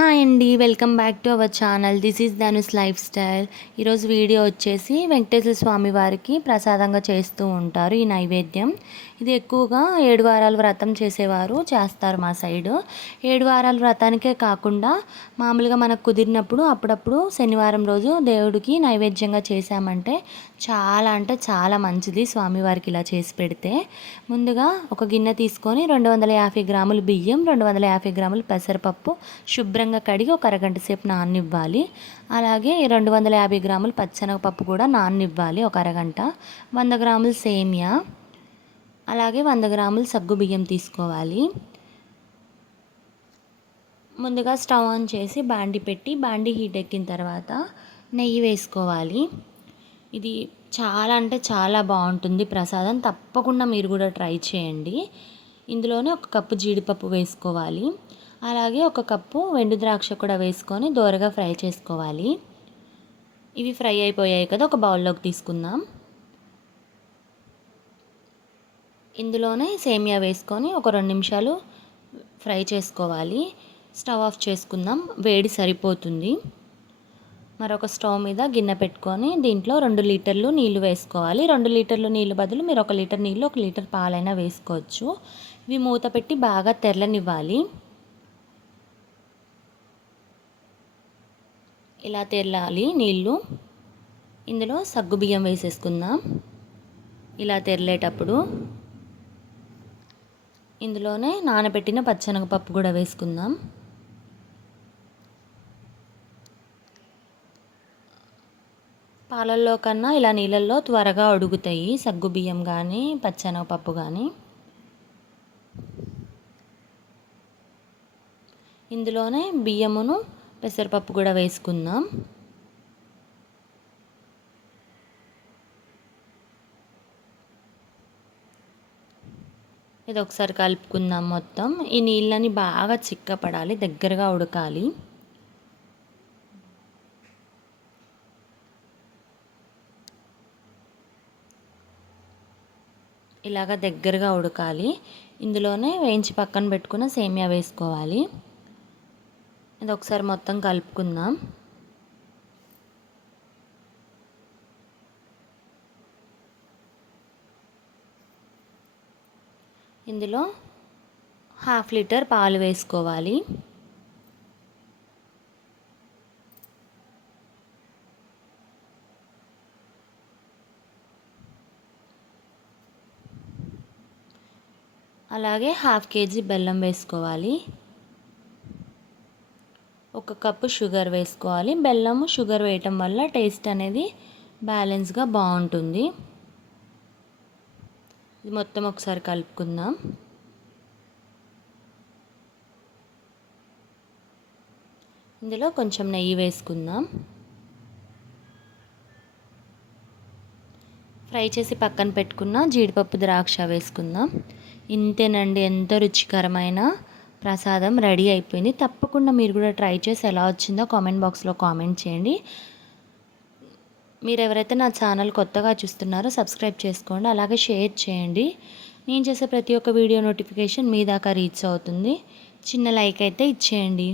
Hi అండి, welcome back to our channel. This is Dhanush life style. ఈరోజు video వచ్చేసి వెంకటేశ్వర స్వామి వారికి ప్రసాదంగా చేస్తూ ఉంటారు ఈ నైవేద్యం. ఇది ఎక్కువగా 7 వారాల వ్రతం చేసేవారు చేస్తారు మా సైడు. 7 వారాల వ్రతానికే కాకుండా మామూలుగా మనకు కుదిరినప్పుడు అప్పుడప్పుడు శనివారం రోజు దేవుడికి నైవేద్యంగా చేశామంటే చాలా అంటే చాలా మంచిది స్వామివారికి ఇలా చేసి పెడితే. ముందుగా ఒక గిన్నె తీసుకొని 250 గ్రాములు బియ్యం, 250 గ్రాములు పెసరపప్పు శుభ్రంగా కడిగి ఒక అరగంట సేపు నాననివ్వాలి. అలాగే 250 గ్రాములు పచ్చెనగపప్పు కూడా నాననివ్వాలి ఒక అరగంట. 100 గ్రాములు సేమియా, అలాగే 100 గ్రాములు సగ్గుబియ్యం తీసుకోవాలి. ముందుగా స్టవ్ ఆన్ చేసి బాండి పెట్టి బాండి హీట్ ఎక్కిన తర్వాత నెయ్యి వేసుకోవాలి. ఇది చాలా అంటే చాలా బాగుంటుంది ప్రసాదం, తప్పకుండా మీరు కూడా ట్రై చేయండి. ఇందులోనే ఒక కప్పు జీడిపప్పు వేసుకోవాలి. అలాగే ఒక కప్పు వెండు ద్రాక్ష కూడా వేసుకొని దోరగా ఫ్రై చేసుకోవాలి. ఇవి ఫ్రై అయిపోయాయి కదా, ఒక బౌల్లోకి తీసుకుందాం. ఇందులోనే సేమియా వేసుకొని ఒక 2 నిమిషాలు ఫ్రై చేసుకోవాలి. స్టవ్ ఆఫ్ చేసుకుందాం, వేడి సరిపోతుంది. మరొక స్టవ్ మీద గిన్నె పెట్టుకొని దీంట్లో 2 లీటర్లు నీళ్లు వేసుకోవాలి. 2 లీటర్లు నీళ్ళు బదులు మీరు 1 లీటర్ నీళ్ళు 1 లీటర్ పాలైనా వేసుకోవచ్చు. ఇవి మూత పెట్టి బాగా తెరలనివ్వాలి. ఇలా తెరలాలి నీళ్ళు. ఇందులో సగ్గుబియ్యం వేసేసుకుందాం. ఇలా తెరలేటప్పుడు ఇందులోనే నానబెట్టిన పచ్చెనగపప్పు కూడా వేసుకుందాం. పాలల్లో కన్నా ఇలా నీళ్ళల్లో త్వరగా ఉడుకుతాయి సగ్గుబియ్యం కానీ పచ్చెనగపప్పు కానీ. ఇందులోనే బియ్యమును పెసరపప్పు కూడా వేసుకుందాం. ఇది ఒకసారి కలుపుకుందాం మొత్తం. ఈ నీళ్ళని బాగా చిక్కపడాలి, దగ్గరగా ఉడకాలి. ఇలాగ దగ్గరగా ఉడకాలి. ఇందులోనే వేయించి పక్కన పెట్టుకున్న సేమియా వేసుకోవాలి. ఇది ఒకసారి మొత్తం కలుపుకుందాం. ఇందులో 1/2 లీటర్ పాలు వేసుకోవాలి. అలాగే 1/2 కేజీ బెల్లం వేసుకోవాలి. 1 కప్పు షుగర్ వేసుకోవాలి. బెల్లము షుగర్ వేయటం వల్ల టేస్ట్ అనేది బ్యాలెన్స్గా బాగుంటుంది. ఇది మొత్తం ఒకసారి కలుపుకుందాం. ఇందులో కొంచెం నెయ్యి వేసుకుందాం. ఫ్రై చేసి పక్కన పెట్టుకున్న జీడిపప్పు ద్రాక్ష వేసుకుందాం. ఇంతేనండి, ఎంతో రుచికరమైన ప్రసాదం రెడీ అయిపోయింది. తప్పకుండా మీరు కూడా ట్రై చేసి ఎలా వచ్చిందో కామెంట్ బాక్స్లో కామెంట్ చేయండి. మీరు ఎవరైతే నా ఛానల్ కొత్తగా చూస్తున్నారో సబ్స్క్రైబ్ చేసుకోండి, అలాగే షేర్ చేయండి. నేను చేసే ప్రతి ఒక్క వీడియో నోటిఫికేషన్ మీ దాకా రీచ్ అవుతుంది. చిన్న లైక్ అయితే ఇచ్చేయండి.